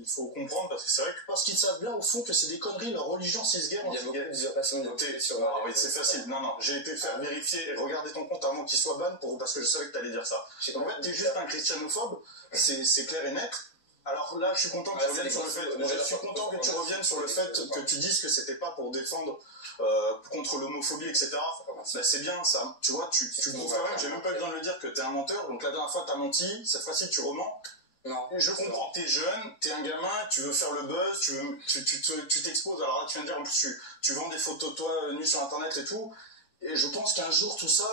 il faut comprendre, parce que c'est vrai que parce qu'ils savent bien au fond que c'est des conneries, leur religion c'est ce guerre. Il y a beaucoup d'usurpations d'identité sur Ah oui, c'est facile. Non, j'ai été faire vérifier et regarder ton compte avant qu'il soit ban parce que je savais que t'allais dire ça. En fait, t'es juste un christianophobe, c'est clair et net. Alors là, je suis content que tu reviennes sur le fait. Je suis content que tu reviennes sur le fait que tu dises que c'était pas pour défendre contre l'homophobie, etc. Bah, c'est bien ça. Tu vois, tu prouves quand même. J'ai même pas besoin de le dire que t'es un menteur. Donc la dernière fois t'as menti, cette fois-ci tu remens. Non. Je comprends. T'es jeune, t'es un gamin, tu veux faire le buzz, tu t'exposes. Alors là, tu viens de dire en plus tu vends des photos de toi nues sur internet et tout. Et je pense qu'un jour, tout ça,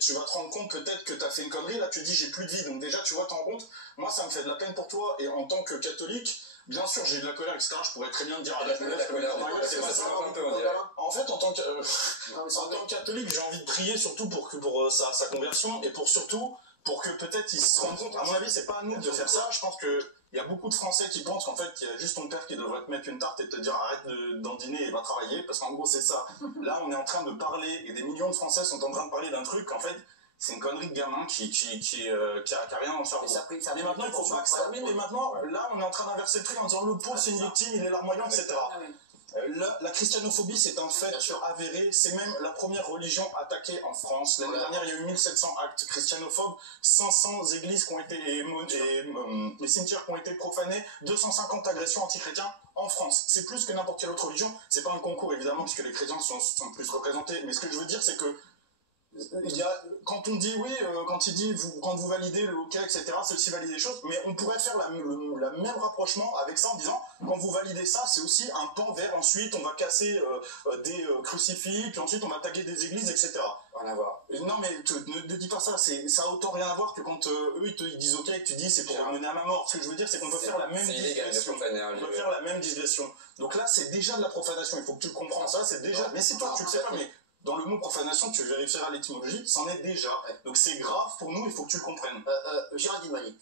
tu vas te rendre compte peut-être que t'as fait une connerie. Là, tu te dis, j'ai plus de vie. Donc déjà, tu vois, t'en rends compte. Moi, ça me fait de la peine pour toi. Et en tant que catholique, bien sûr, j'ai de la colère, etc. Je pourrais très bien te dire, c'est pas ça. En fait, en tant que catholique, j'ai envie de prier surtout pour sa conversion et pour que peut-être il se rende compte. À mon avis, c'est pas à nous de faire ça. Je pense que il y a beaucoup de Français qui pensent qu'en fait, il y a juste ton père qui devrait te mettre une tarte et te dire arrête d'en dîner et va travailler, parce qu'en gros, c'est ça. Là, on est en train de parler, et des millions de Français sont en train de parler d'un truc, en fait, c'est une connerie de gamin qui a rien en cerveau. Mais maintenant, il faut pas que ça... Oui, mais maintenant, là, on est en train d'inverser le truc en disant le pauvre, c'est une victime, il est larmoyant, etc. La christianophobie, c'est un fait avéré. C'est même la première religion attaquée en France. L'année dernière, il y a eu 1700 actes christianophobes, 500 églises qui ont été les cimetières qui ont été profanés, 250 agressions anti-chrétiens en France. C'est plus que n'importe quelle autre religion. C'est pas un concours, évidemment, parce que les chrétiens sont plus représentés. Mais ce que je veux dire, c'est que quand on dit oui, quand vous validez le OK, etc., c'est aussi valider des choses, mais on pourrait faire la même rapprochement avec ça en disant, quand vous validez ça, c'est aussi un pan vers ensuite, on va casser des crucifix, puis ensuite on va taguer des églises, etc. Rien à voir. Non, mais ne dis pas ça, ça a autant rien à voir que quand eux ils disent OK et que tu dis c'est pour mener à ma mort. Ce que je veux dire, c'est qu'on peut faire la même digression. On peut faire la même digression. Donc là, c'est déjà de la profanation, il faut que tu le comprennes ça, c'est déjà. Mais si toi tu le sais pas, mais dans le mot profanation, tu vérifieras l'étymologie, c'en est déjà. Donc c'est grave pour nous, il faut que tu le comprennes. Géraldine Mani.